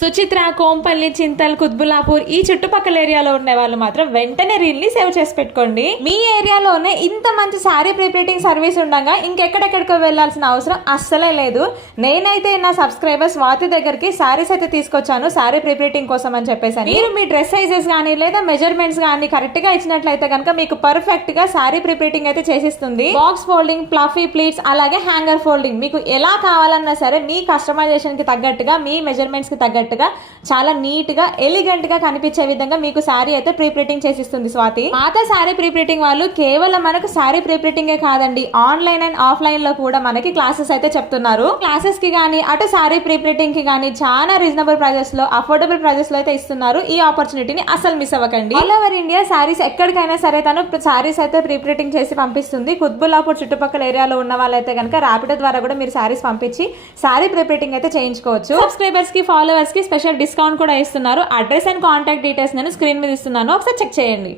సుచిత్ర, కోంపల్లి, చింతల్, కుత్బుల్లాపూర్ ఈ చుట్టుపక్కల ఏరియాలో ఉన్న వాళ్ళు మాత్రం వెంటనే రీల్ ని సేవ్ చేసి పెట్టుకోండి. మీ ఏరియాలోనే ఇంత మంచి శారీ ప్రీప్రింటింగ్ సర్వీస్ ఉండగా ఇంకెక్కడెక్కడికో వెళ్లాల్సిన అవసరం అస్సలే లేదు. నేనైతే నా సబ్స్క్రైబర్ స్వాతి దగ్గరికి శారీస్ అయితే తీసుకొచ్చాను శారీ ప్రీప్రింటింగ్ కోసం అని చెప్పేసి. మీరు మీ డ్రెస్ సైజెస్ కానీ లేదా మెజర్మెంట్స్ కానీ కరెక్ట్ గా ఇచ్చినట్లయితే కనుక మీకు పర్ఫెక్ట్ గా శారీ ప్రీప్రింటింగ్ అయితే చేసిస్తుంది. బాక్స్ ఫోల్డింగ్, ప్లఫీ ప్లీట్స్, అలాగే హ్యాంగర్ ఫోల్డింగ్ మీకు ఎలా కావాలన్నా సరే మీ కస్టమైజేషన్ కి తగ్గట్టుగా మీ మెజర్మెంట్స్ కి తగ్గట్టుగా చాలా నీట్ గా ఎలిగెంట్ గా కనిపించే విధంగా మీకు శారీ అయితే ప్రీ ప్రింటింగ్ చేసిస్తుంది స్వాతి. పాత శారీ ప్రీ ప్రింటింగ్ వాళ్ళు కేవలం మనకు శారీ ప్రీ ప్రింటింగ్ కాదండి, ఆన్లైన్ అండ్ ఆఫ్లైన్ లో కూడా మనకి క్లాసెస్ అయితే చెప్తున్నారు. క్లాసెస్ కి గానీ అటు శారీ ప్రీ ప్రింటింగ్ కి గానీ చాలా రీజనబుల్ ప్రైజెస్ లో, అఫోర్డబుల్ ప్రైజెస్ లో అయితే ఇస్తున్నారు. ఈ ఆపర్చునిటీని అసలు మిస్ అవ్వకండి. ఆల్ ఓవర్ ఇండియా శారీస్ ఎక్కడికైనా సరే తను శారీస్ అయితే ప్రీ ప్రింటింగ్ చేసి పంపిస్తుంది. కుత్బుల్లాపూర్ చుట్టుపక్కల ఏరియాలో ఉన్న వాళ్ళైతే కనుక ర్యాపిడో ద్వారా కూడా మీరు శారీస్ పంపించి శారీ ప్రీ ప్రింటింగ్ అయితే చేయించుకోవచ్చు. సబ్స్క్రైబర్స్ కి, ఫాలోవర్స్ కి స్పెషల్ డిస్కౌంట్ కూడా ఇస్తున్నారు. అడ్రస్ అండ్ కాంటాక్ట్ డీటెయిల్స్ నేను స్క్రీన్ మీద ఇస్తున్నాను, ఒకసారి చెక్ చేయండి.